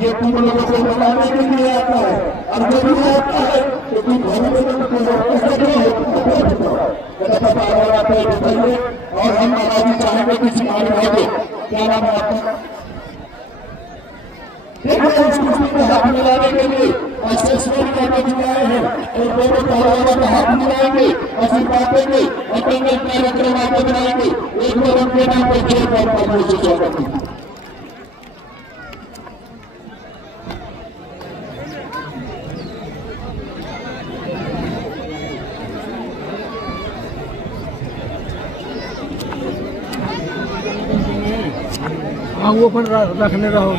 ये तुम लोगों को बताने के लिए आता है। अब जब भी आता है तो तुम घर में बताइए और हम आबादी चाहेंगे कि सिखाने भागे क्या नाम है आपका? हाथ मिलाने के लिए असेसमेंट करके दिखाए हैं और दोनों पहलवानों का हाथ मिलाएंगे, आशीर्वाद देंगे, अपने कार्यक्रम आगे बनाएंगे। एक बार उनके नाम पर खेल पर स्वागत कीजिए। हाँ वो अपन रखने रहो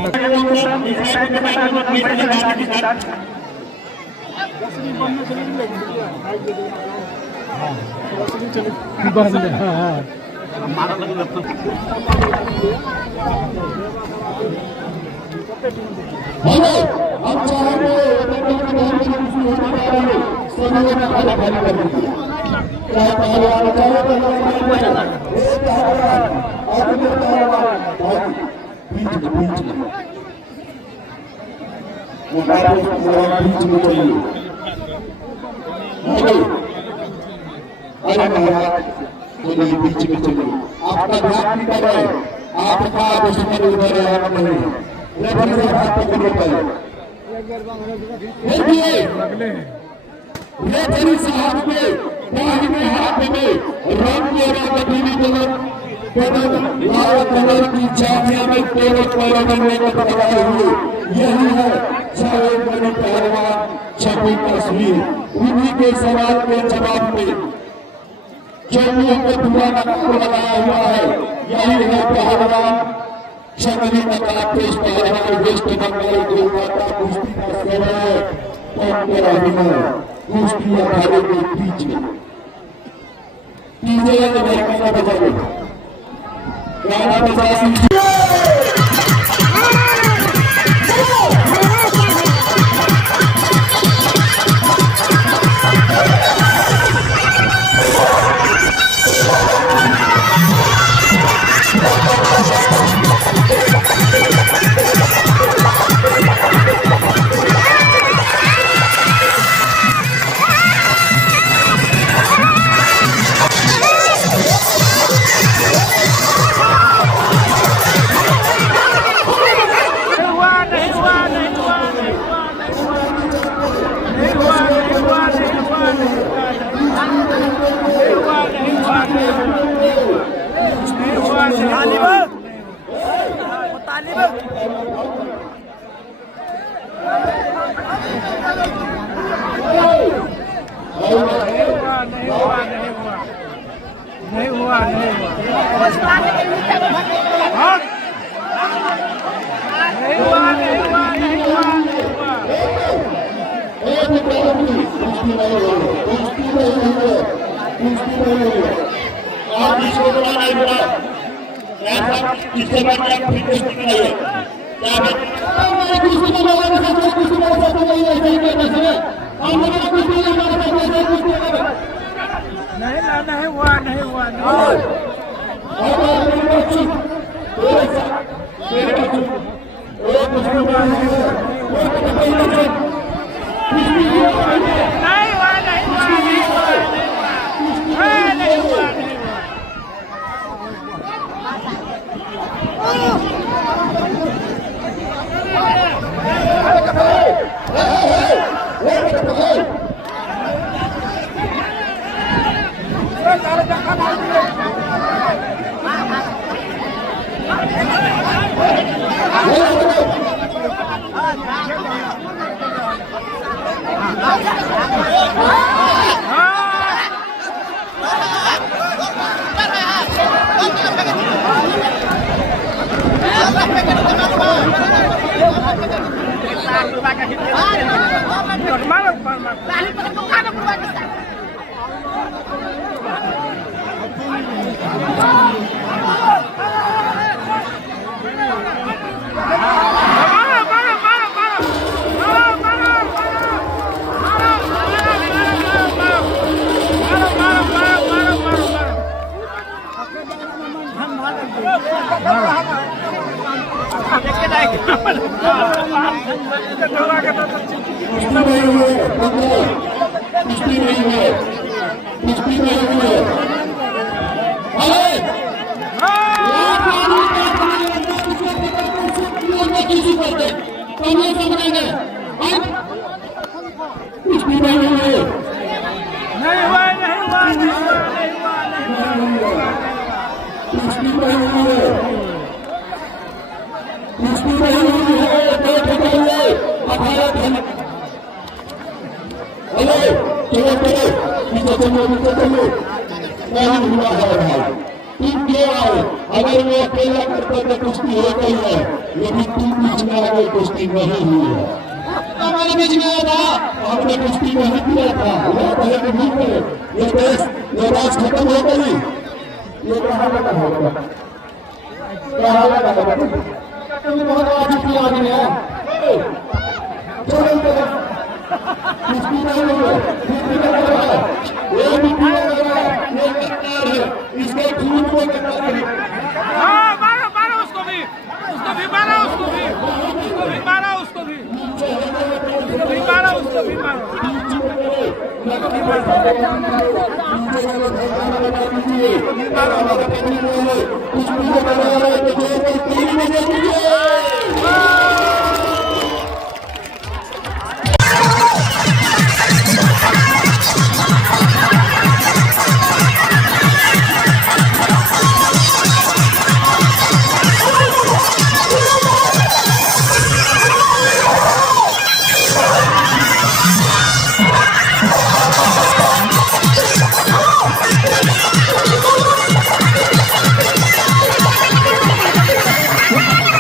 बीच में चलिए, आपका ध्यान निकल रहा है, आपका दुश्मन उधर नहीं है। हाथ पकड़ो पहले साहब में दाहिने हाथ में रंग लाल कलर की झांकियां में तेरे पहलवान पकड़ाए हुए यही है शायद मेरे पहलवान छपी तस्वीर। उन्हीं के सवाल के जवाब में जो के दुआ लगाया हुआ है यही है पहलवान शबरी का कापेश पहलवान वेस्ट बंगाल कोलकाता कुश्ती का समय टॉप पे रहना कुश्ती अखाड़े के पीछे गाना बजाओ गाना बजा नहीं हुआ नहीं अगर वो अकेला करता तो कुश्ती होता ही है, लेकिन टीम बीच में आ गई, कुश्ती नहीं हुई है। हमारे बीच में आया था, हमने कुश्ती नहीं किया था, ये पहले के बीच में ये देश ये राज खत्म हो गई, ये कहाँ लगा होगा, कहाँ लगा होगा, तुम बहुत आगे आ गए हैं, चलो कुश्ती नहीं हुई, कुश्ती नहीं हुई, ये भी किया गया, ये कट्टर है, इसके खून को कट्टर है। हाँ मारो मारो उसको भी मारो उसको भी मारो उसको भी मारो उसको भी मारो What?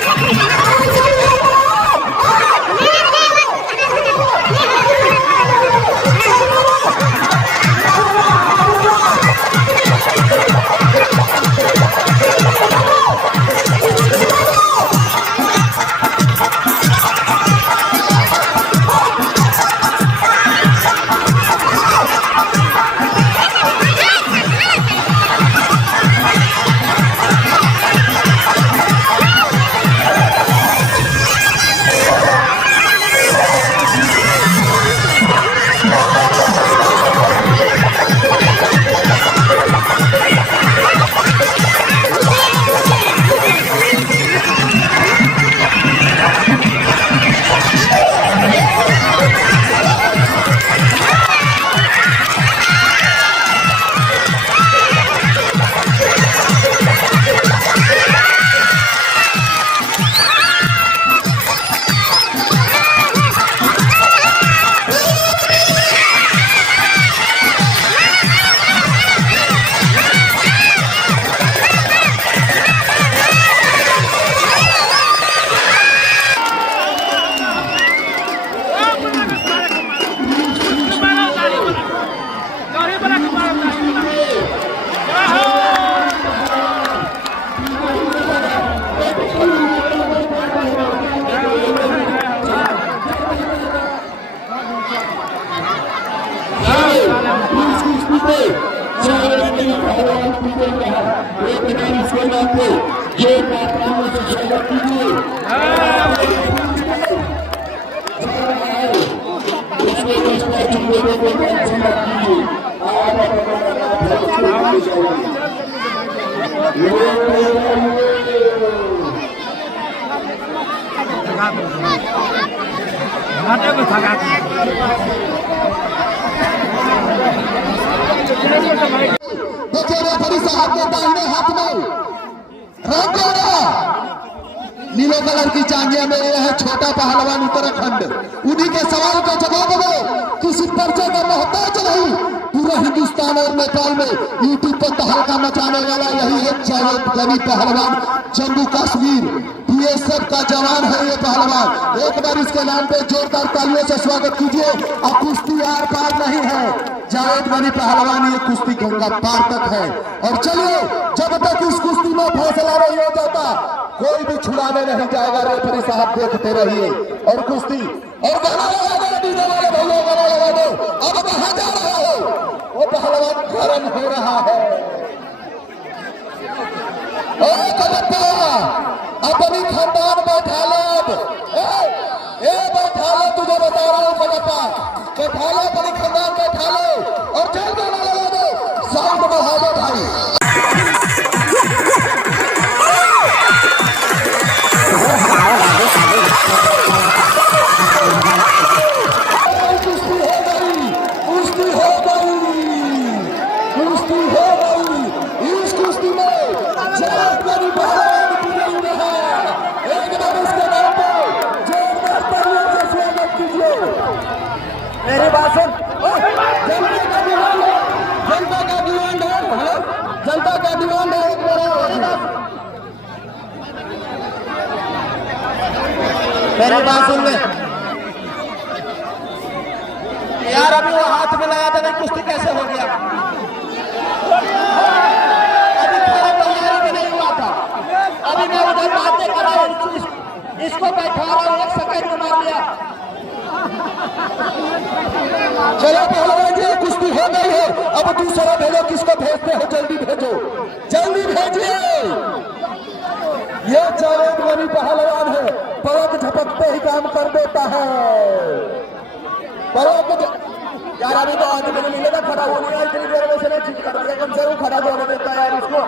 के नाते जो पात्राओं से स्वागत कीजिए। उसमें कृष्णा चुंबकों को स्वागत कीजिए। देखिए रेफरी साहब के दाहिने हाथ में रंग नीले कलर की चांदिया में यह है छोटा पहलवान उत्तराखंड। उन्हीं के सवाल का जवाब में किसी परिचय का मोहताज नहीं, पूरे हिंदुस्तान और नेपाल में यूट्यूब पर तहलका मचाने वाला यही है जावेद गनी पहलवान, जम्मू कश्मीर बीएसएफ का जवान है ये पहलवान। एक बार इसके नाम पे जोरदार तालियों से स्वागत कीजिए। अब कुश्ती आर पार नहीं है, जावेद गनी पहलवान ये कुश्ती गंगा पार तक है। और चलिए जब तक इस कुश्ती में फैसला नहीं हो जाता कोई भी छुड़ाने नहीं जाएगा। रेफरी साहब देखते रहिए और कुश्ती और गाना लगा दो, डीजे वाले भैया गाना लगा दो। अब कहाँ जा रहा है वो पहलवान गरम हो रहा है। ओ कलप्पा अपनी खानदान बैठा लो, बैठा लो, तुझे बता रहा हूँ कलप्पा, बैठा लो अपनी खानदान बैठा लो और चल गाना लगा दो। साउंड बढ़ा दो भाई। मेरी बात सुन, जनता का डिमांड है, जनता का डिमांड है। मेरी बात सुन ले यार, अभी वो हाथ में लगा था नहीं, कुश्ती कैसे हो गया? अभी थोड़ा तैयारी भी नहीं हुआ था, अभी मैं उधर बातें कर रहा हूँ, इसको बैठा रहा हूँ, 1 सेकंड में मार लिया। चलो पहलवान जी कुश्ती हो गई है, अब दूसरा भेजो, किसको भेजते हो जल्दी भेजो, जल्दी भेजिए। ये जावेद गनी पहलवान है, पलक झपकते ही काम कर देता है। पलक यार अभी तो आदमी नहीं मिलेगा, खड़ा होने यार, इतनी देर में से नहीं चीज कर रहा, कम से कम खड़ा होने देता है यार इसको।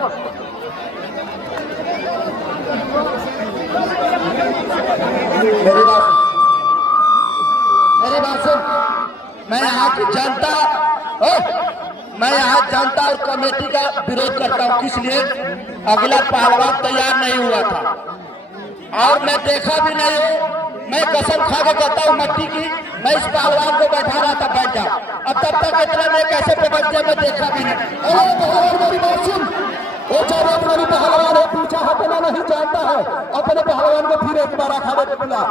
मेरी बात सुन, मैं यहाँ की जनता और कमेटी का विरोध करता हूँ। किस लिए? अगला पहलवान तैयार नहीं हुआ था और मैं देखा भी नहीं हूँ। मैं कसम खा के कहता हूँ मट्टी की, मैं इस पहलवान को बैठा रहा था, बैठ जा। अब तब तक इतना मैं कैसे पे बैठ गया मैं देखा भी नहीं। मेरी बात सुन, वो जावेद गनी पहलवान है, पीछा हटना नहीं जानता है। अपने पहलवान को फिर एक बार अखाड़े पे बुला,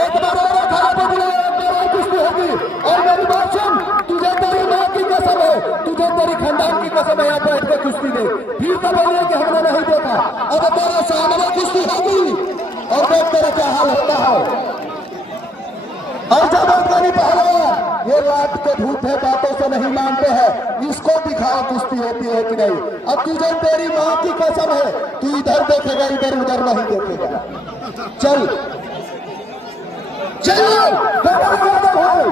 एक बार और अखाड़े पे बुला, एक बार और कुश्ती होगी। और मेरी बात सुन, तुझे तेरी माँ की कसम है, तुझे तेरी खानदान की कसम है, यहाँ बैठ के कुश्ती दे। फिर तो बोलिए कि हमने नहीं देखा। अब तेरे सामने कुश्ती होगी और देख तेरा क्या हाल होता है। और जावेद गनी पहलवान ये लात के झूठे बातों से नहीं मानते हैं, इसको दिखाओ कुश्ती होती है कि नहीं। अब तुझे तेरी माँ की कसम है, तू इधर देखेगा, इधर उधर नहीं देखेगा। चल चलो भाई,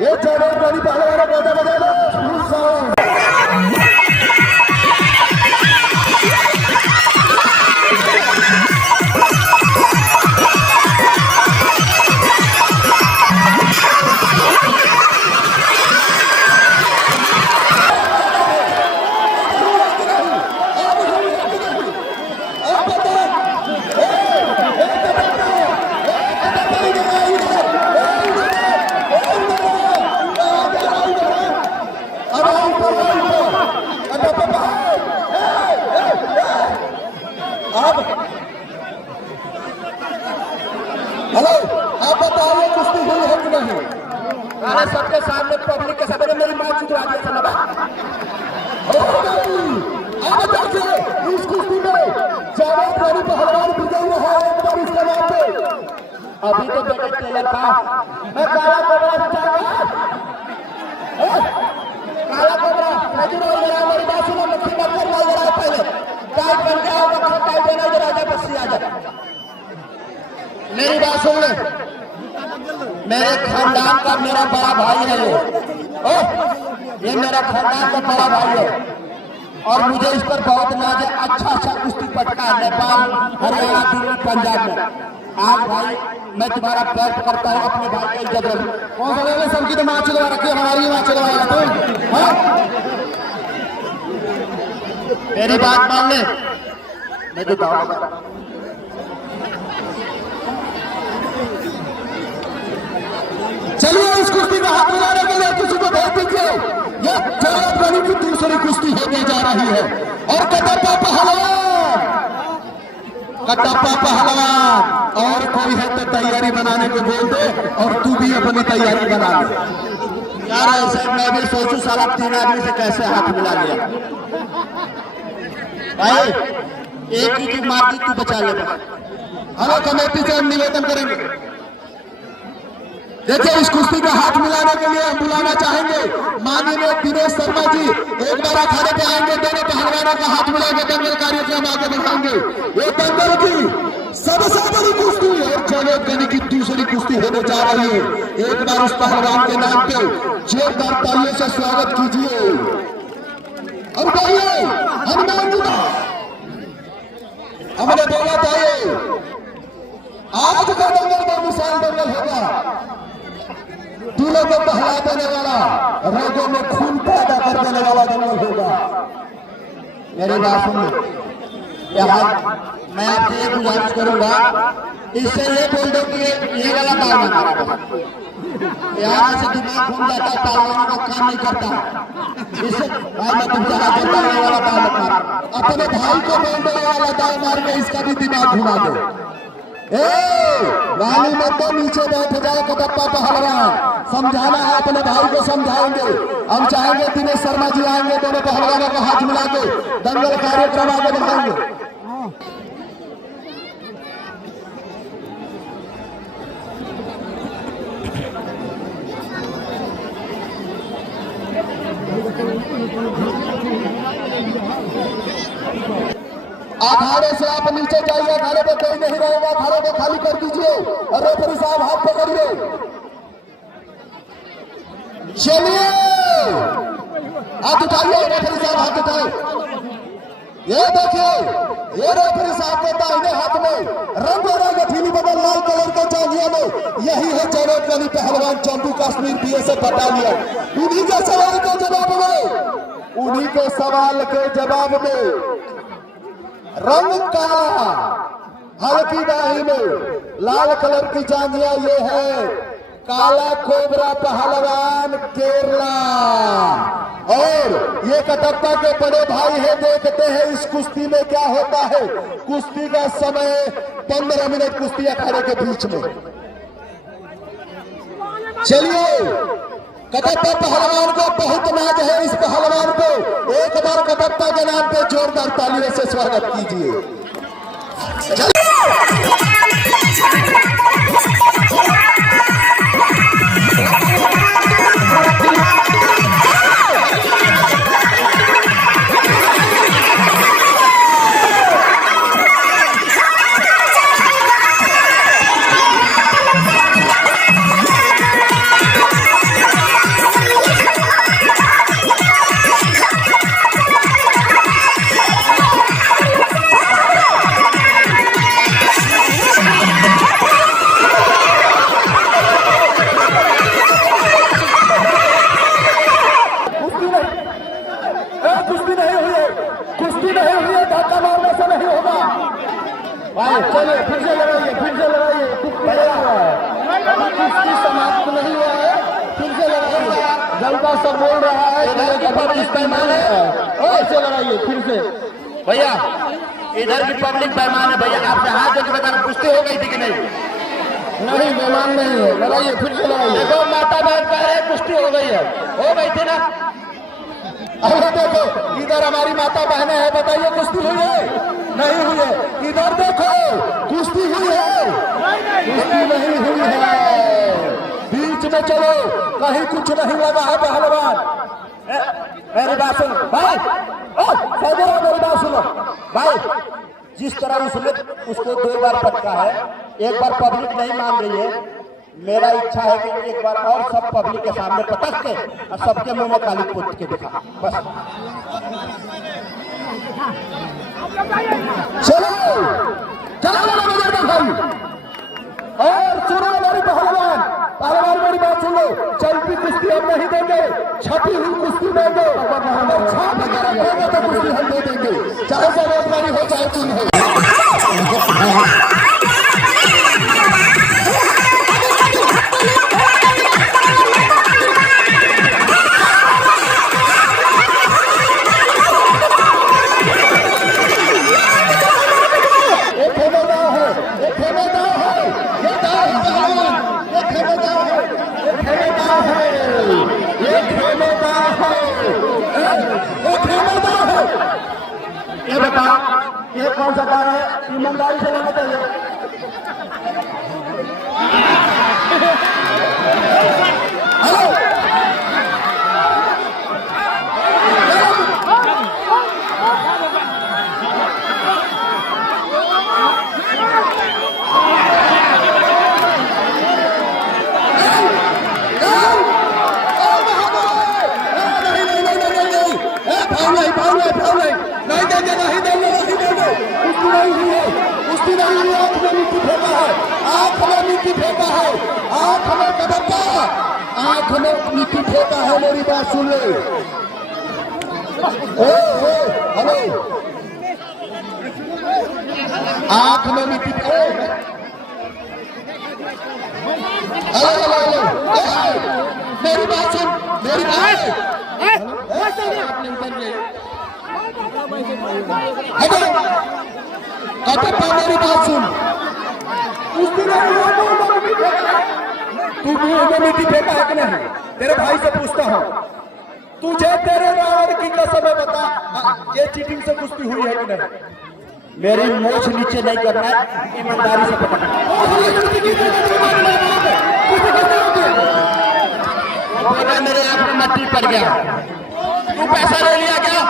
ये जावेद गनी पहलवान बजा बजा लो। हेलो, आप बताइए कुश्ती हुई है कि नहीं? अरे सबके सामने पब्लिक के सामने मेरी मां चुरा दिया था ना। अब देखिए इस कुश्ती में जावेद गनी पहलवान विजयी रहा है। एक बार इसके नाम पे अभी तो बेटे टेलर था, मैं काला कोबरा से चाहूंगा, काला कोबरा मेरी बात सुनो, मक्खी मत कर, पहले टाइट बन गया होगा, फिर टाइट होना जो राजा बस्सी आ जाए। मेरी बात सुन ले, मेरे खानदान का मेरा बड़ा भाई है ये मेरा खानदान का बड़ा भाई है और मुझे इस पर बहुत नाज है। अच्छा कुश्ती पटका है नेपाल, हरियाणा, दिल्ली, पंजाब में। आज भाई मैं तुम्हारा पैर पकड़ता हूँ, अपने भाई की इज्जत रखो। कौन सा लेवल सबकी तो माँ चलवा रखी, हमारी माँ चलवाएगा तुम? मेरी बात मान ले, मैं तो चलिए इस कुश्ती का हाथ मिलाने के लिए किसी को भेज दीजिए। यह जगत बनी की दूसरी कुश्ती होने जा रही है और कटप्पा पहलवान और कोई है तो तैयारी बनाने को बोल दे और तू भी अपनी तैयारी बना ले। यार ऐसे मैं भी सोचूं साला 3 आदमी से कैसे हाथ मिला लिया। भाई एक ही की मार दी, तू बचा ले। हेलो कमेटी से हम निवेदन करेंगे, देखिए इस कुश्ती का हाथ मिलाने के लिए हम बुलाना चाहेंगे माननीय दिनेश शर्मा जी। एक बार अखाड़े पे आएंगे, दोनों पहलवानों का हाथ मिला के दंगल कार्यक्रम आगे बढ़ाएंगे। ये दंगल की सबसे बड़ी कुश्ती और जगत गनी की दूसरी कुश्ती होने जा रही है। एक बार उस पहलवान के नाम पे जोरदार तालियों से स्वागत कीजिए। और कहिए हनुमान जी हमने बोला था ये आज का दंगल बेमिसाल दंगल होगा, दिलों को बहला देने वाला, रगों में खून पैदा कर देने वाला दंगल होगा। मेरी बात सुन, मैं आपसे ये गुजारिश करूंगा, इससे ये बोल दो कि ये वाला ताल ना मारा। यहाँ से दिमाग घूम जाता है, तालवानों का काम नहीं करता। इससे भाई मैं तुमसे हाथ जोड़ता हूं, ये वाला ताल मत मारो। अपने भाई को बोलने वाला ताल मार के इसका भी दिमाग घुमा दो। गाली मत दो, नीचे बैठ जाए कटप्पा पहलवान। समझाना है अपने भाई को, समझाएंगे। हम चाहेंगे दिनेश शर्मा जी आएंगे, दोनों पहलवानों का हाथ मिला के दंगल कार्यक्रम आगे बढ़ाएंगे। अखाड़े से आप नीचे जाइए, अखाड़े पे कोई नहीं रहेगा, अखाड़े को खाली कर दीजिए और रेफरी साहब हाथ पकड़िए। चलिए हाथ उठाइए, रेफरी साहब हाथ उठाए। ये देखिए, ये रेफरी साहब के दाहिने हाथ में रंग और गठीली बदल लाल कलर के चांदिया में यही है जगत गनी पहलवान जम्मू कश्मीर बीएसएफ बटालियन। उन्हीं के सवाल के जवाब में, उन्हीं के सवाल के जवाब में रंग काला, हल्की दाही में लाल कलर की चांदिया, ये है काला कोबरा पहलवान केरला। और ये कटप्पा के बड़े भाई है, देखते हैं इस कुश्ती में क्या होता है। कुश्ती का समय 15 मिनट कुश्ती अखाड़े के बीच में। चलिए कटप्पा पहलवान को बहुत नाज है, इस पहलवान को एक बार कटप्पा के नाम पे जोरदार तालियों से स्वागत कीजिए। चलिए फिर से लगाइए, फिर से लगाइए। कुश्ती समाप्त नहीं हुआ है, फिर से लगाइए। जनता सब बोल रहा है पब्लिक पैमान है, ऐसे लगाइए फिर से। भैया इधर की पब्लिक पैमान है भैया, आपसे हाथ जोड़ के बता, कुश्ती हो गई थी कि नहीं? नहीं मेहमान नहीं है, लगाइए फिर से लगाइए। देखो माता बहन कह रहे कुश्ती हो गई है, हो गई थी ना? अरे देखो इधर हमारी माता बहनें हैं, बताइए कुश्ती हुई है? नहीं हुई है। इधर देखो कुश्ती हुई है? कुश्ती नहीं हुई है। बीच में चलो, कहीं कुछ नहीं लगा है पहलवान। मेरी बात सुनो भाई, मेरी बात सुनो भाई जिस तरह उसने उसको 2 बार पटका है, एक बार पब्लिक नहीं मान रही है, मेरा इच्छा है कि एक बार और सब पब्लिक के सामने पटक के और सबके मुंह में काली पोत के दिखा बस। चलो चलो भाई, और सुनो हमारी पहलवान पहलवान, मेरी बात सुन लो, चलती कुश्ती हम नहीं देंगे, छपी हुई कुश्ती देंगे, छाप अगर देंगे तो कुश्ती हम दे देंगे, चाहे बेरोजगारी हो चाहे तुम हो। ये बताओ ये कौन सा दार है, ईमानदारी से लेना चाहिए। हेलो आंख में मिट्टी फेंका है, मेरी बात सुन ले। हेलो आंख में मिट्टी, मेरी बात सुन, मेरी बात मेरी बात सुन, तू भी मिट्टी फेंका है कि नहीं? तेरे भाई से पूछता हूँ, तुझे तेरे रावण की कसम बता, ये चीटिंग से कुश्ती हुई है कि नहीं? मेरी मोछ नीचे नहीं करना है, ईमानदारी से पकड़ना। मेरे आंख में मट्टी पड़ गया, तू पैसा ले लिया क्या?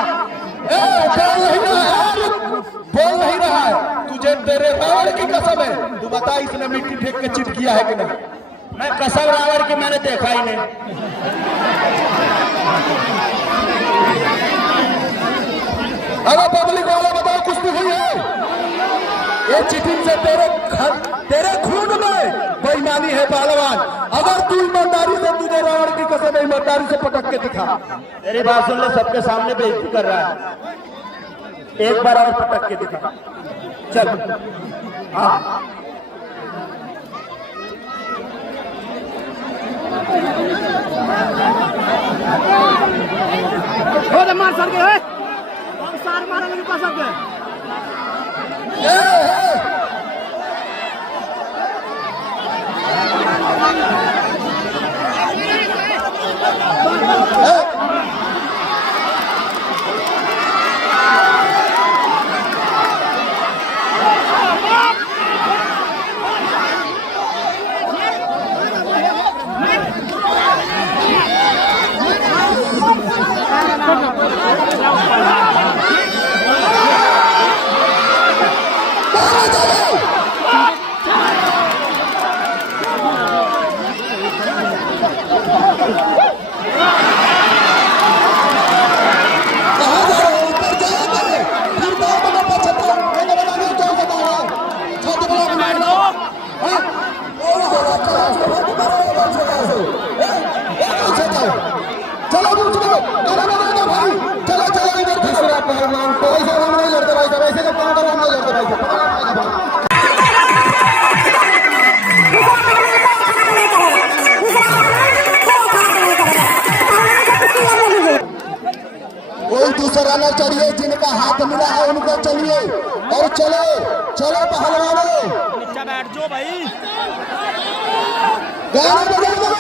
बोल नहीं रहा है, तुझे तेरे रावण की कसम है, तू बता इसने मिट्टी फेंक के चिट किया है कि नहीं? मैं कसम रावण की मैंने देखा ही नहीं। अरे पब्लिक वाला बताओ कुश्ती हुई है? ये चिटिंग से तेरे खून में बेईमानी है पहलवान। अगर तू ईमानदारी से, तुझे रावण की कसम ईमानदारी से पटक के दिखा। तेरी बात सुन ले, सबके सामने बेइज्जती कर रहा है, एक बार और पटक के दिखा। चल हाँ मार सर के है, सार मारा मेरे पास आके। कोई दूसरा न चढ़िए, जिनका हाथ मिला है उनको चलिए, और चलो चलो पहलवानों, नीचे बैठ जाओ भाई, गाना बजा दो।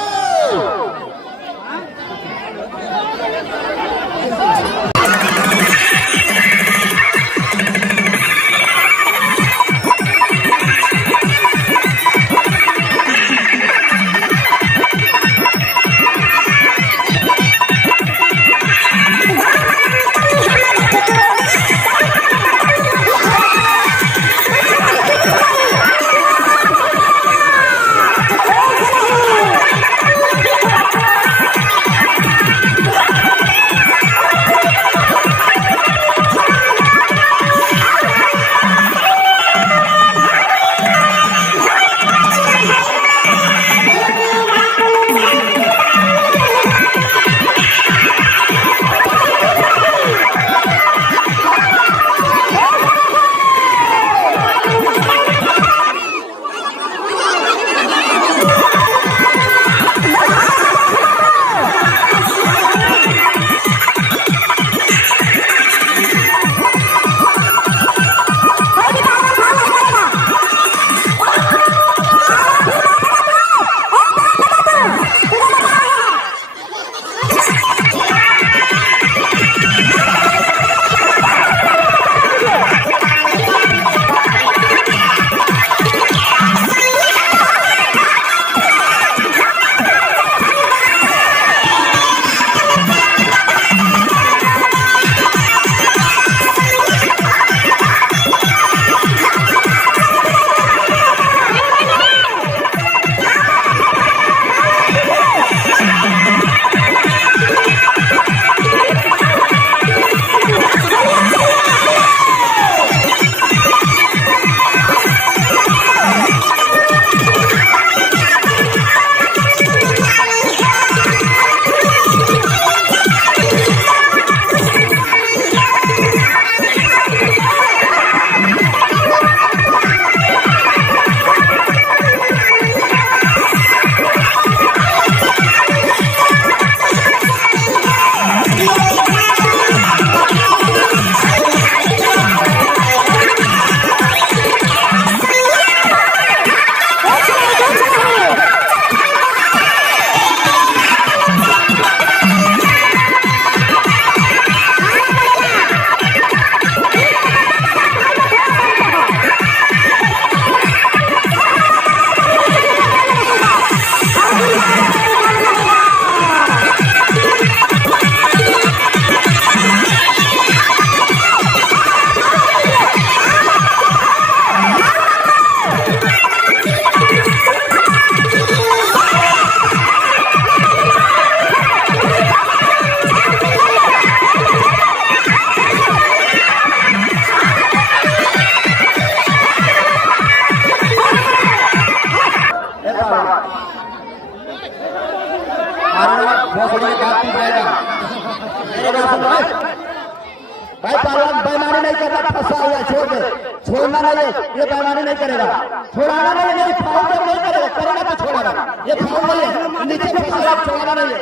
फंसा हुआ है, छोड़ दे, छोड़ना नहीं है, ये बेईमानी नहीं करेगा, छोड़ाना नहीं है, फाउल नहीं करेगा, करेगा तो छोड़ेगा, ये फाउल नहीं है, नीचे फंसा हुआ छोड़ना नहीं है।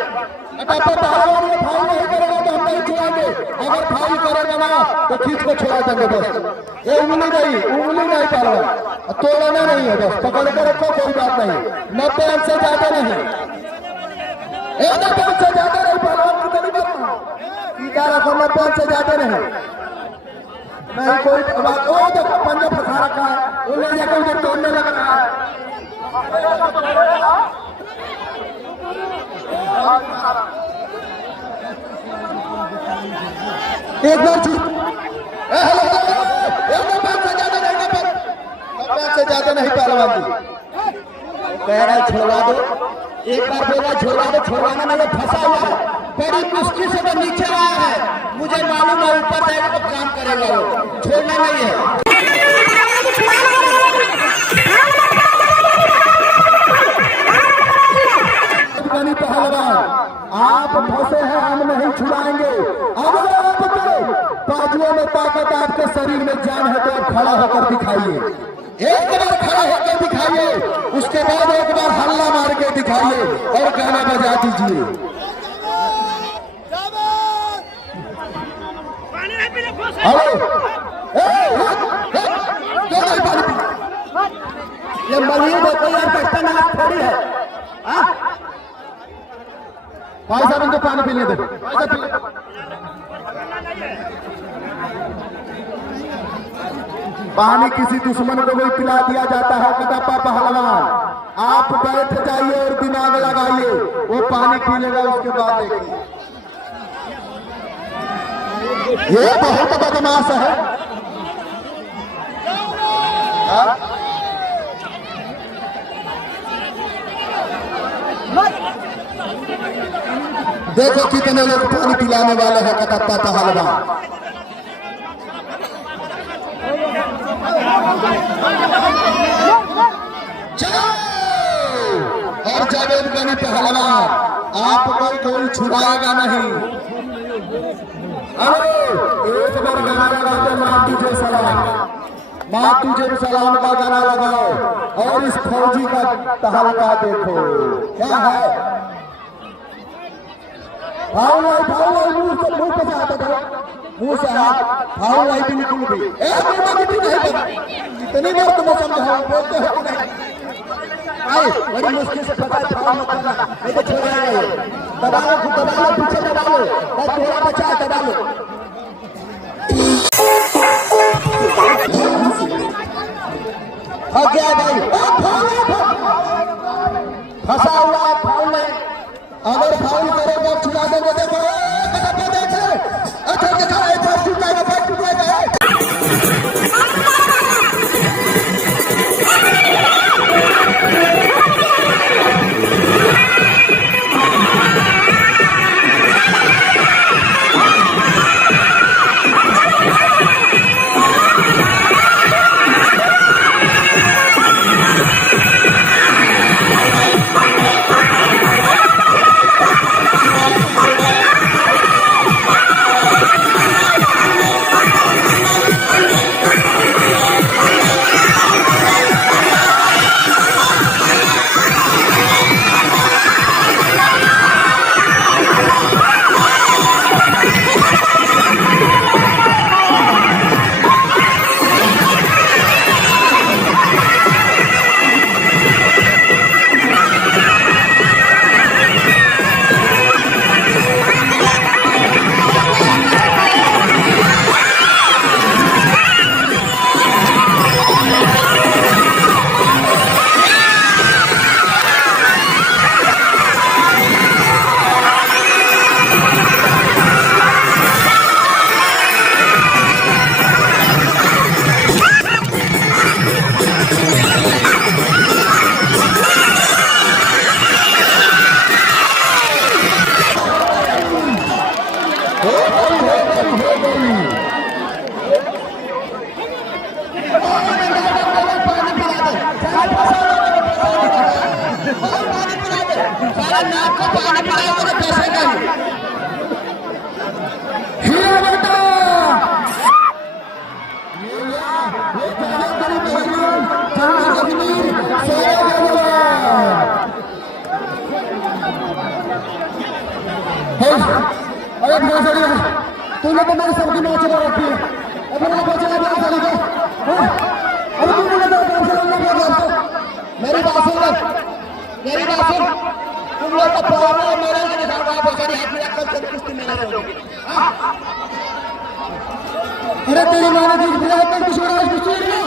फाउल नहीं करेगा तो हम नहीं छुड़ाएंगे, अगर फाउल करेगा ना तो खींच को छुड़ा देंगे बस। ये उंगली नहीं पहलवान, तोड़ना नहीं है, बस पकड़ कर रखो, कोई बात नहीं। 90 अंक से ज्यादा नहीं, 90 अंक से ज्यादा नहीं पहलवान, कितनी बार सीधा रखो, 90 अंक से ज्यादा नहीं कोई बात। वो देखो पंजा फंसा रखा है, वो ले जाकर उधर तोड़ने लग रहा है। एक बार से ज्यादा नहीं पहलवान जी कह रहा है छोड़वा दो, एक बार बोला छोड़वा दो, छोड़वाना नहीं है, फंसा हुआ है, बड़ी मुश्किल से तो नीचे आया है, मुझे मालूम है ऊपर जाएगा तो काम करेगा, वो छोड़ना नहीं है। पहलवान आप फंसे हैं, हम नहीं छुड़ाएंगे। अगर आपके बाजुओं में ताकत, आपके शरीर में जान है तो आप खड़ा होकर दिखाइए, एक बार खड़ा होकर दिखाइए, उसके बाद एक बार हल्ला मार के दिखाइए और गाना बजा दीजिए। हेलो, ये मलिए देखो यार, बचता ना थोड़ी है। भाई साहब इनको पानी पीने दो। पानी किसी दुश्मन को भी पिला दिया जाता है कटप्पा पहलवान। आप बैठ जाइए और दिमाग लगाइए, वो पानी पी लेगा, उसके बाद देखिए। ये बहुत बदमाश है। देखो कितने लोग पानी पिलाने वाले हैं कटप्पा पहलवान। और जावेद गनी पहलवान, आपको कोई छुड़ाएगा नहीं। अरे एक बार गाना लगाते, माँ तुझे सलाम, माँ तुझे सलाम का गाना लगाओ और इस फौजी का तहलका देखो क्या है। फाउल मुंह पे से आता था, मुंह से हाथ फाउल नहीं बिल्कुल भी। इतनी बार तुम्हें समझाओ, बोलते हो नहीं। बड़ी मुश्किल से फंसा, फाउल मत करना, नहीं तो छोड़ेगा ये। दबा लो, पीछे दबा लो, बस थोड़ा बचा, दबा लो। फंस गया भाई, फंसा हुआ है, फाउल नहीं। अगर फाउल करेगा छुड़ा देंगे। देखो अच्छा देखा, एक बार टूटेगा। अरे तूने तो मेरी सबकी मैच में रखी है, अपना बचना क्या चलेगा? अरे तू मुझे तो काम से लड़ना पड़ रहा है। मेरी बात सुन, तुम लोग का प्रॉब्लम है, मेरे लिए निकाल रहा है, बेचारी हाथ में रखकर तेरी कुश्ती मेरे से होगी। अरे तेरी माँ ने कुछ बुरा कर कुछ बड़ा कुछ नहीं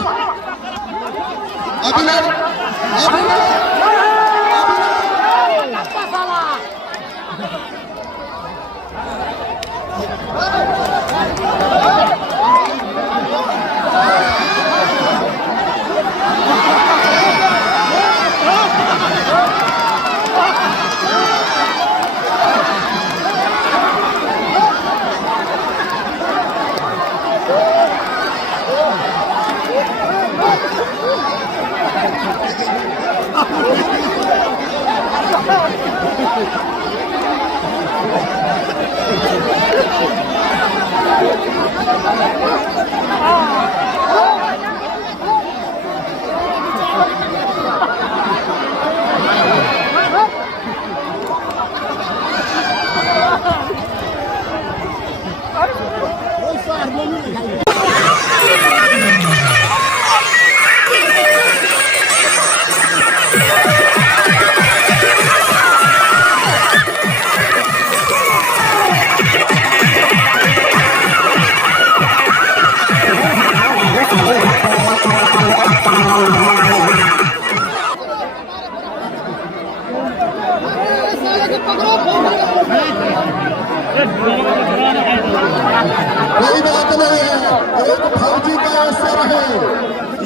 कोई बात नहीं है, एक फौजी का असर है,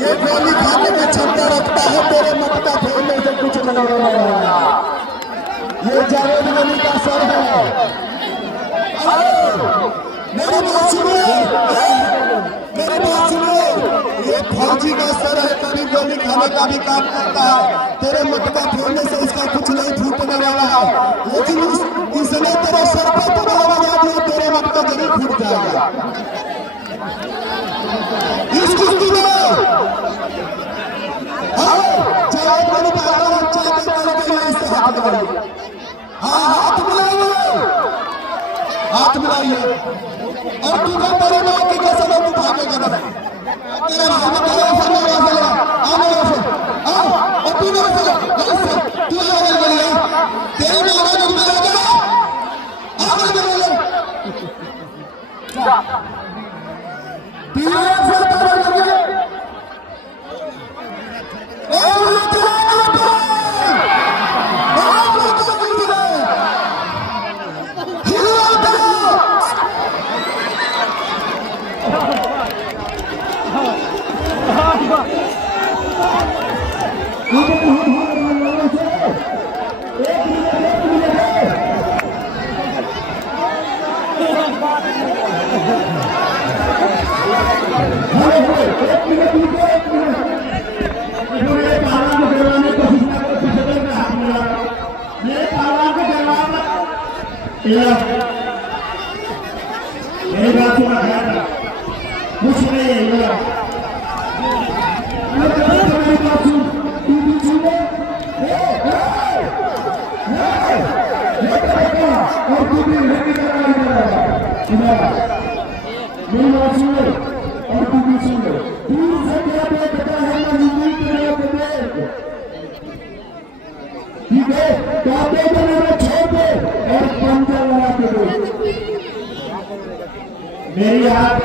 ये गोली खाने में क्षमता रखता है, तेरे मटका फेरने से कुछ नहीं होगा। ये जावेद अली का असर है। मेरी बात सुनिए, ये फौजी का असर है, कभी गोली खाने का भी काम करता है, तेरे मटका फेरने से उसका कुछ नहीं फूटने वाला है, लेकिन इसने तेरे सर पर तबला बजा दिया, तेरे मटका जरूर फूट जाएगा। इस कुश्ती में जावेद अली का अच्छा करने के लिए इससे हाथ मिलाइए, हाँ हाथ मिलाइए, और तुझे तेरे माँ की कसम है, तू भागेगा ना, तेरे भाई में तेरे से मेरा फैला, मेरे से, और तू मेरे से, तू आगे बोलिए, तेरे माँ ने मुझे लगा, आगे बोलिए, तीन से तेरे लगे, मेरी बात सुना कुछ नहीं है, मेरी बात सुन, तू भी सुनो और तू भी मेरी बात सुनो और तू भी सुनो, दूर से क्या देखता है ना, ठीक है, काबे को मेरे छोड़ दे और पंजा लगा के दो। मेरी हाथ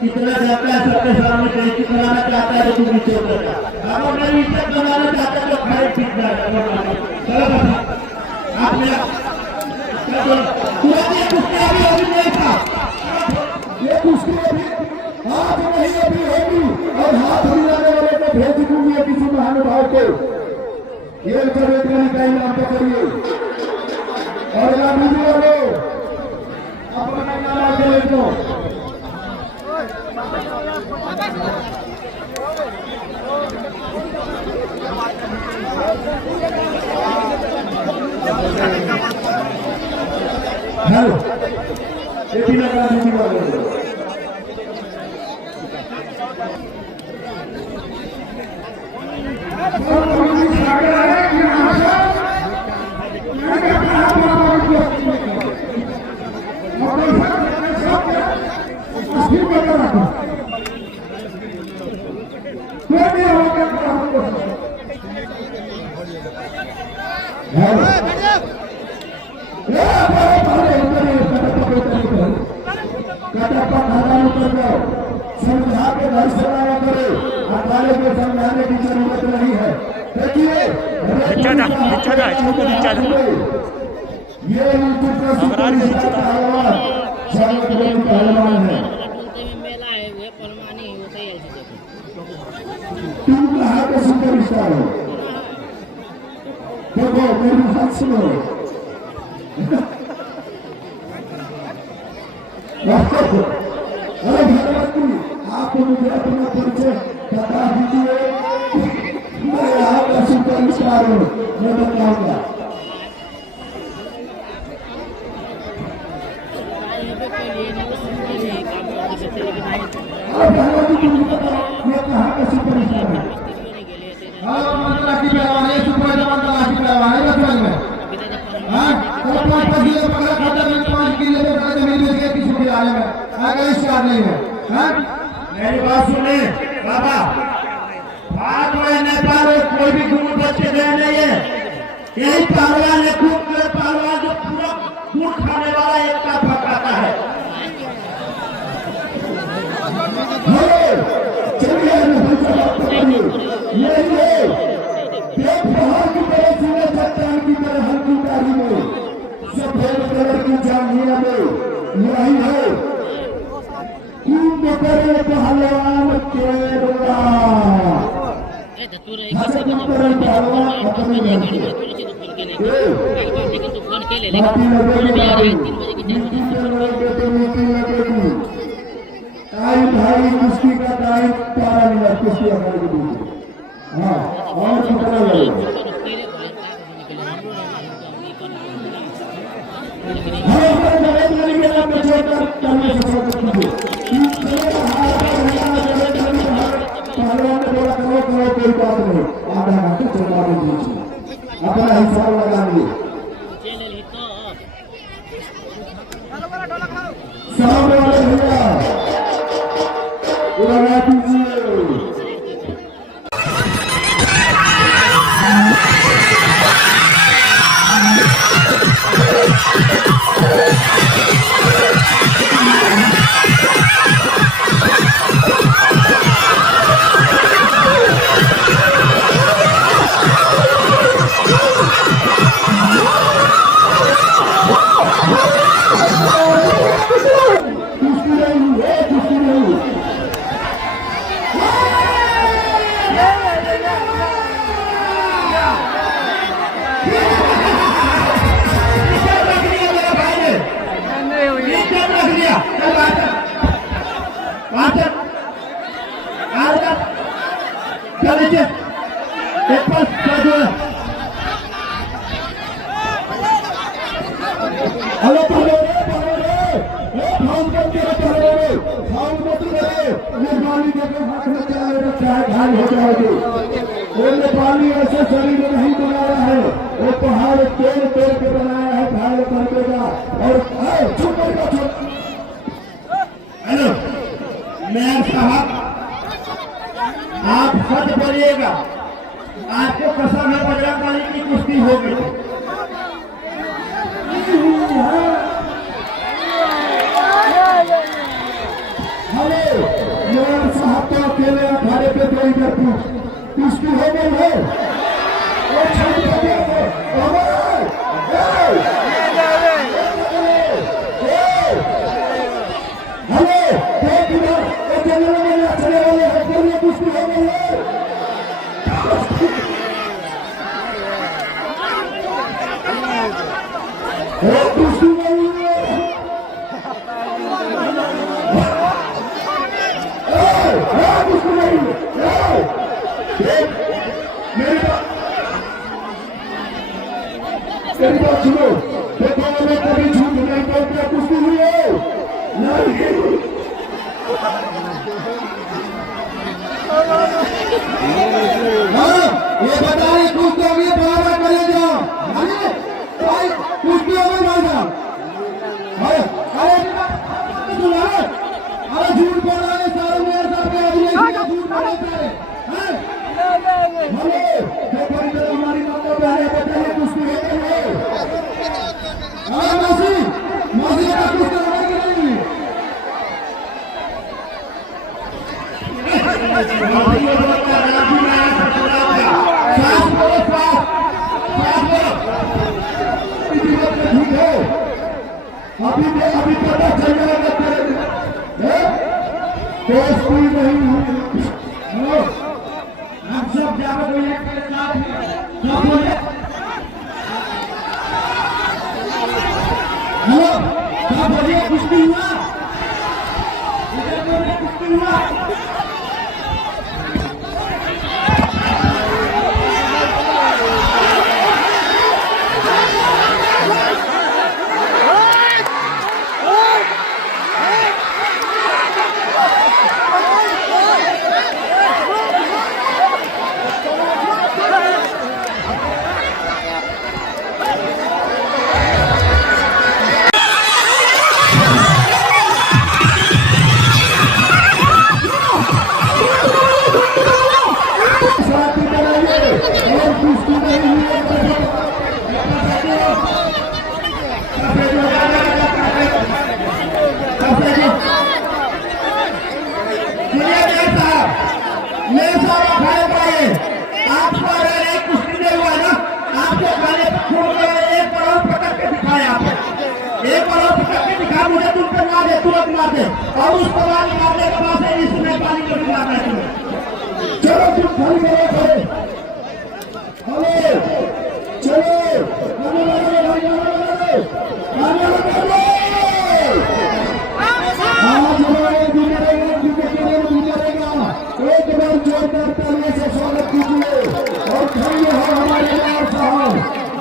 कितना जाता है सबके सामने बेइज्जती कराना चाहता है, तो तू नीचे उतरता, अगर मेरी इज्जत बनाना चाहता है तो खड़े पीट जाएगा। आप मेरा ये कुश्ती अभी नहीं था, ये कुश्ती अभी हाथ नहीं अभी होगी, और हाथ मिलाने वाले को भेज दूंगी किसी महानुभाव को, ये जावेद अली का इनाम पे करिए, और वीडियो वालों अपना नाम आगे ले लो। हेलो, ये भी लगा वीडियो वालों समझा के घर से लाया करे, अकाले को समझाने की जरूरत नहीं है। देखिए ये पहलवान है, तुम कहाँ के सुपर स्टार हो? देखो मेरी बात सुनो, अरे भगवती आप मुझे अपना परिचय बता दीजिए। मैं यहाँ का सुपर स्टार हूँ, मैं बताऊंगा। भगवती तुम बताओ मैं कहाँ का सुपर स्टार हूँ? मेरी बात सुने बाबा, भारत में नेपाल में कोई भी गुण बच्चे गए नहीं है। यही पहलवान है, खूब पहलवान जो पूरा गुड़ खाने वाला एक का पकाता है। सफेद कलर की जांघिया में यही है पहलवान केरला भाई कुश्ती का टाइम 12 मिनट कुश्ती अखाड़े के बीच। हाँ और कितना लगेगा? कोई बात नहीं, आधा घंटे चला दीजिए, अपना हिसाब लगा लीजिए। सामने वाले भैया लगा दीजिए। नेपाली ऐसे शरीर नहीं बनाया है, वो पहाड़ तोड़ तोड़ के बनाया है, घायल कर देगा। और हेलो मेयर साहब, आप सच बोलिएगा, आपको कसम है बजरंगबली की कुश्ती होगी। हेलो मेयर साहब तो अकेले अखाड़े पे कोई कर कुश्ती हो गई है। मेरी बात सुनो, देखो मैं कभी झूठ नहीं बोलता, कुश्ती हुई है नहीं। हाँ, ये बता रही कुछ तो भी बराबर करे जाओ। अरे भाई कुछ भी होगा भाई साहब। अरे झूठ बोल रहा है सारे मेरे साथ में अभी झूठ बोल रहे हैं। हमारी माता बहन बताइए कुछ भी है नहीं। हाँ मौसी मौसी का कुछ तो होगा कि नहीं। अभी पता चल जाएगा कोई स्कूल नहीं। हम सब जाकर के साथ सब बोले हेलो क्या बोलिए कुछ भी हुआ इधर बोलिए कुछ भी हुआ। और उस प्रकार निकालने के बाद इसमें पानी को निकालना है तुम्हें। चलो तुम खड़ी करो चलो एक बार जोरदार तालियों से स्वागत कीजिए और धन्य हो हमारे यार साहब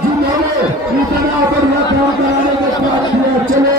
जिन्होंने इतना बढ़िया काम कराने के बाद किया। चले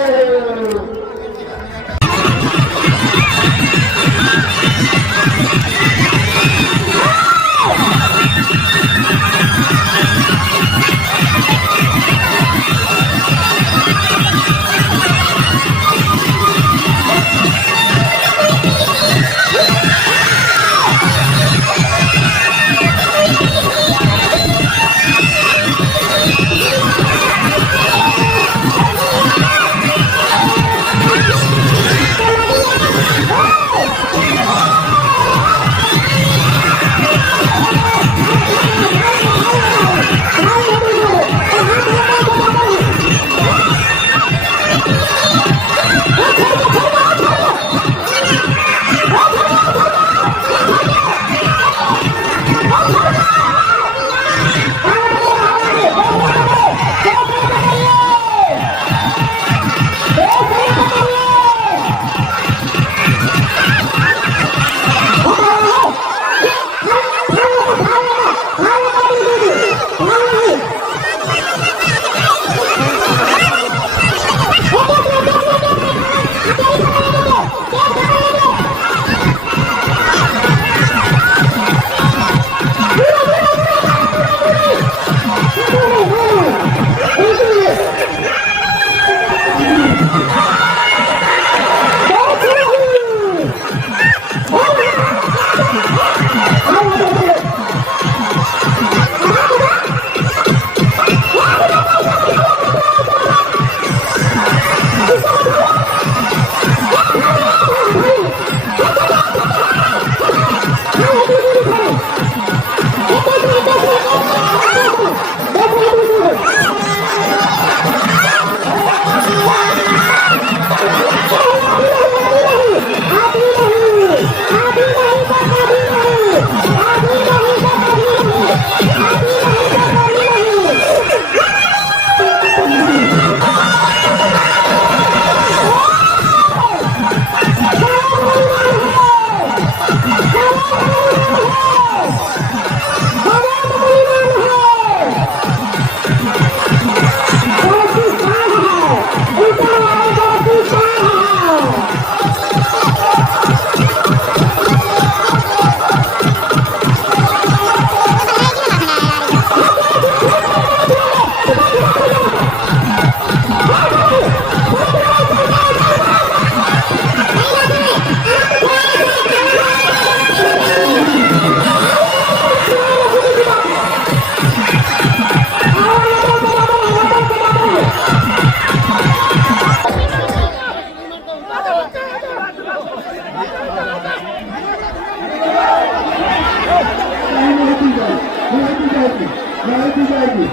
जाएगी,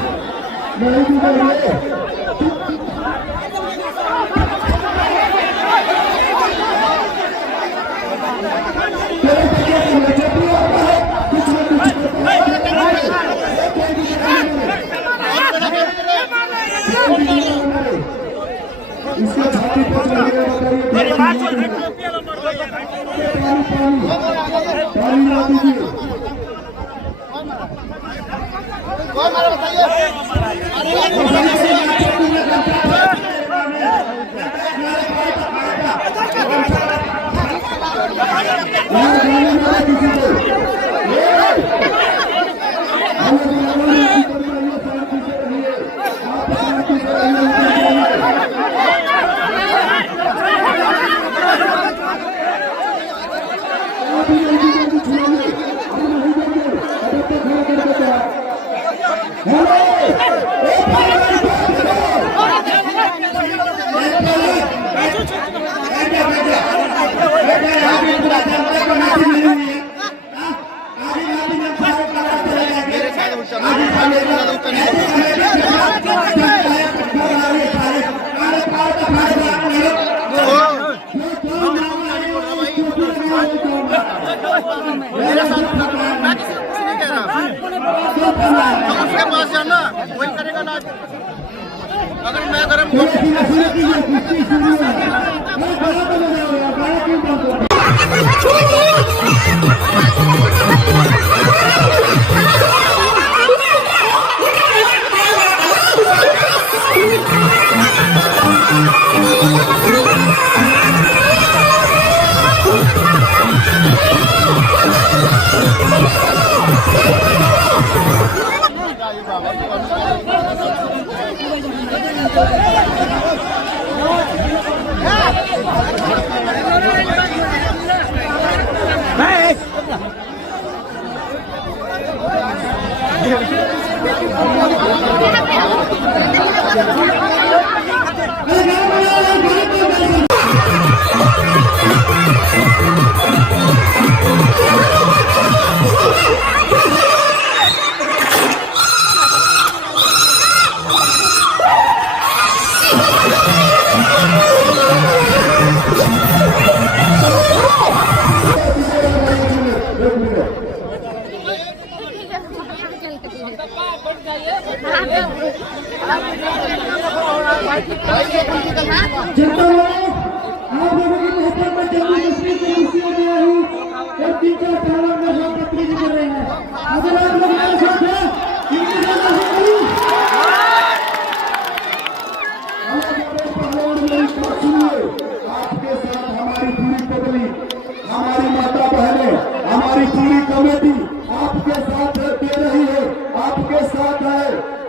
नहीं दी जाएगी। इसका छाती पर लगेगा, बताइए पानी ला दीजिए। उसके पास जाना वही करेगा ना। अगर मैं गरम जनता लोग, आप लोगों की मोहब्बत में जम्मू कश्मीर से खुशियां में आई और 3-4 सालों में लोग तकलीफ कर रहे हैं। अगर आप लोग हमारे साथ हैं, इनकी जनता से करूं आपके साथ हमारी पूरी पब्लिक, हमारी माता बहनें, हमारी पूरी कमेटी आपके साथ दे रही है, आपके साथ है।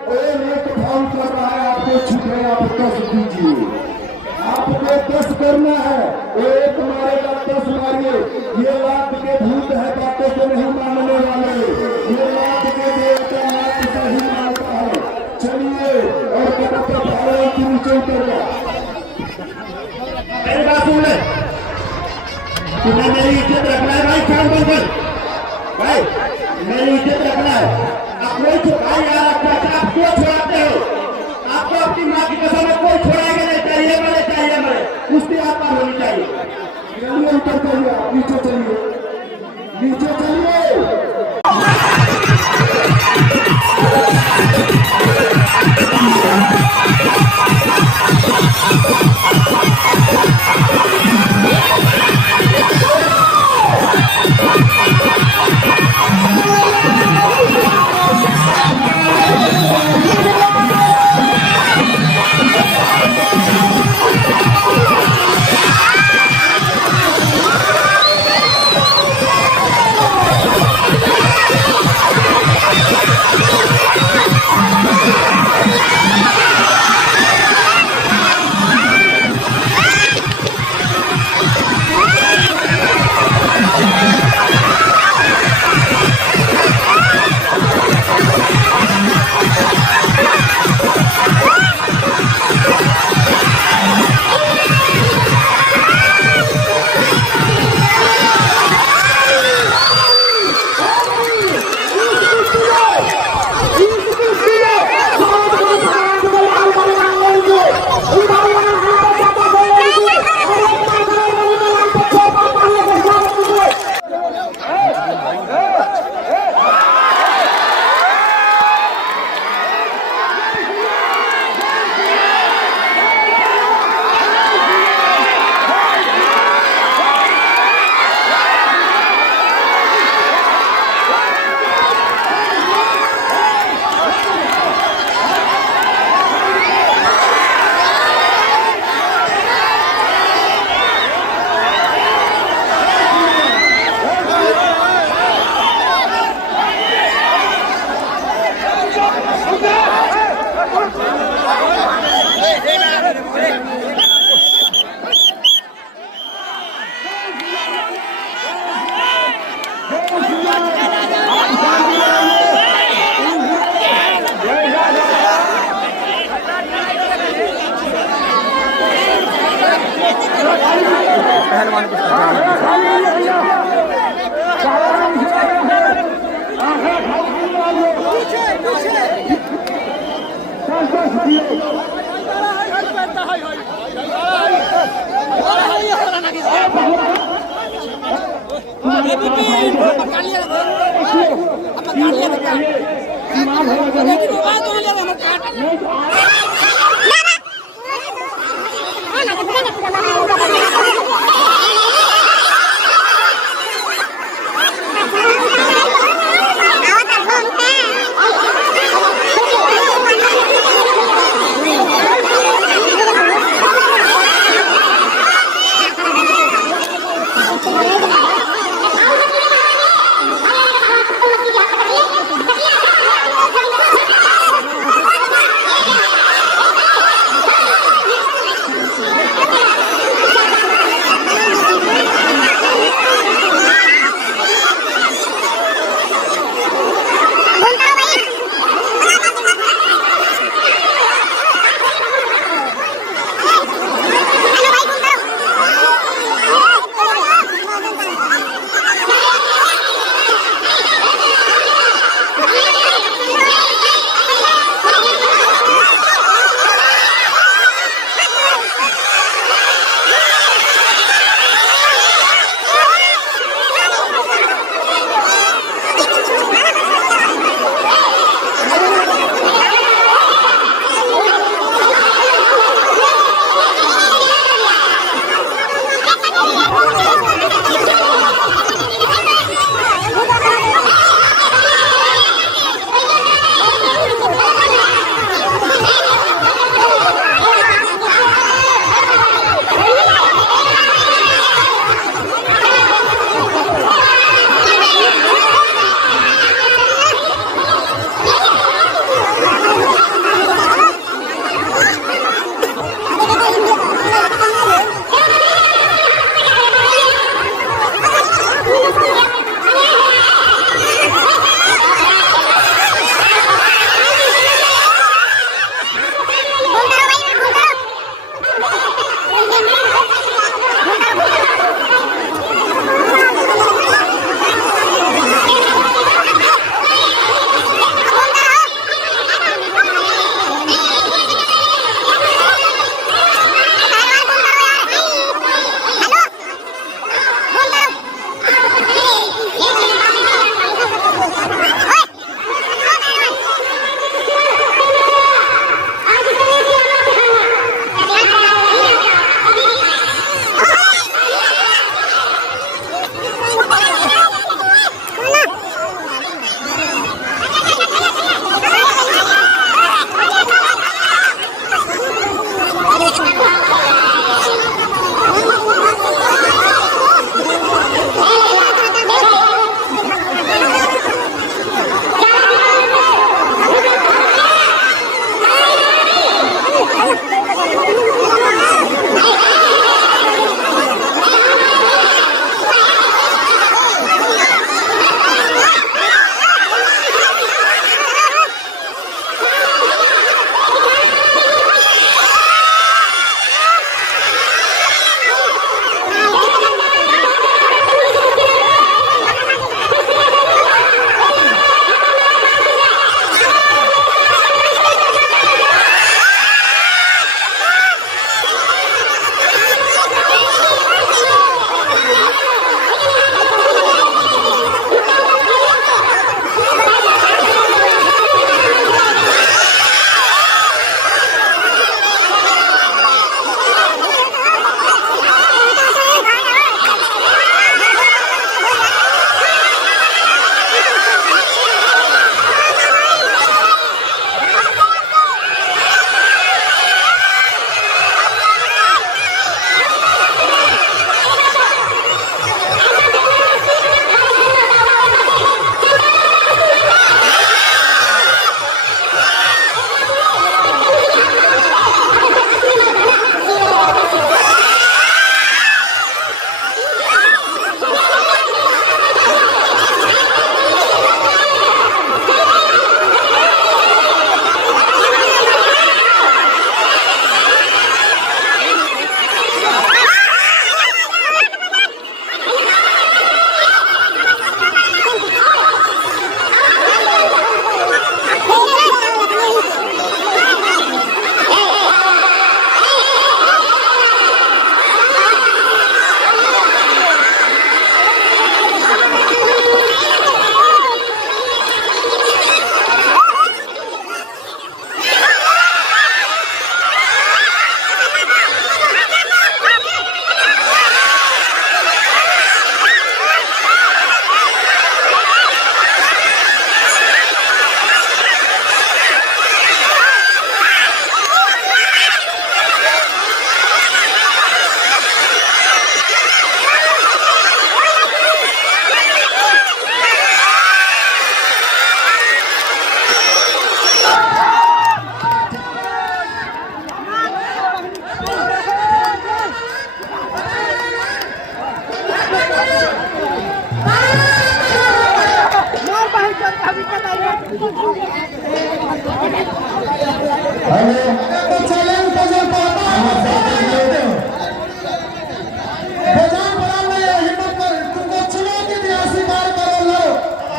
और एक भाव कर रहा है, आपको छूट है, आप 10 दीजिए, आपको 10 करना है। एक मारेगा 10 मारिए। ये लात के भूत है, बातों को नहीं मानने वाले। ये लात के देवता लात से ही मारता है। चलिए और नीचे उतर गया। मेरी बात सुन ले, तुम्हें मेरी इज्जत रखना है भाई। काम बोल भाई, मेरी इज्जत रखना है। आप कोई भाई यार, आप क्यों छोड़ाते हो? आपको अपनी माँ की कसम में कोई छोड़ाएगा नहीं। चाहिए मरे उसकी आत्मा होनी चाहिए। चलिए ऊपर चलिए, नीचे चलिए, नीचे चलिए।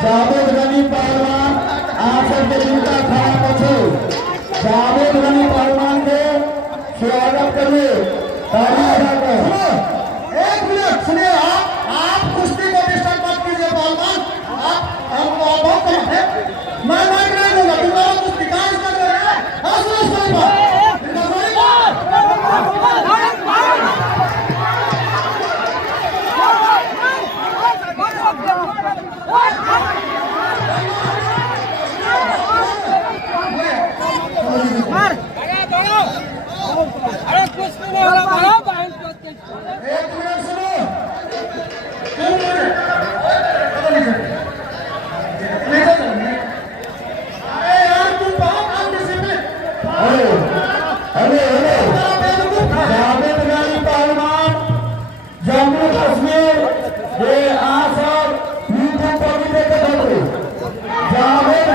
जावेद गनी पहलवान आप सबके जिनका खड़ा पछो जावेद गनी पहलवान के स्वागत करिए ताली बजाकर। एक मिनट सुनिए, आप कुश्ती को डिस्टर्ब मत कीजिए पहलवान। आप बहुत कम है, मैं नहीं दूंगा तुम्हारा कुश्ती का इसका जो है एक मिनट सुनो, अरे यार तुम बहुत अनडिसिप्लिन। जावेद गनी पहलवान जम्मू कश्मीर ये आप सब यूट्यूब पर भी देखे थे। जावेद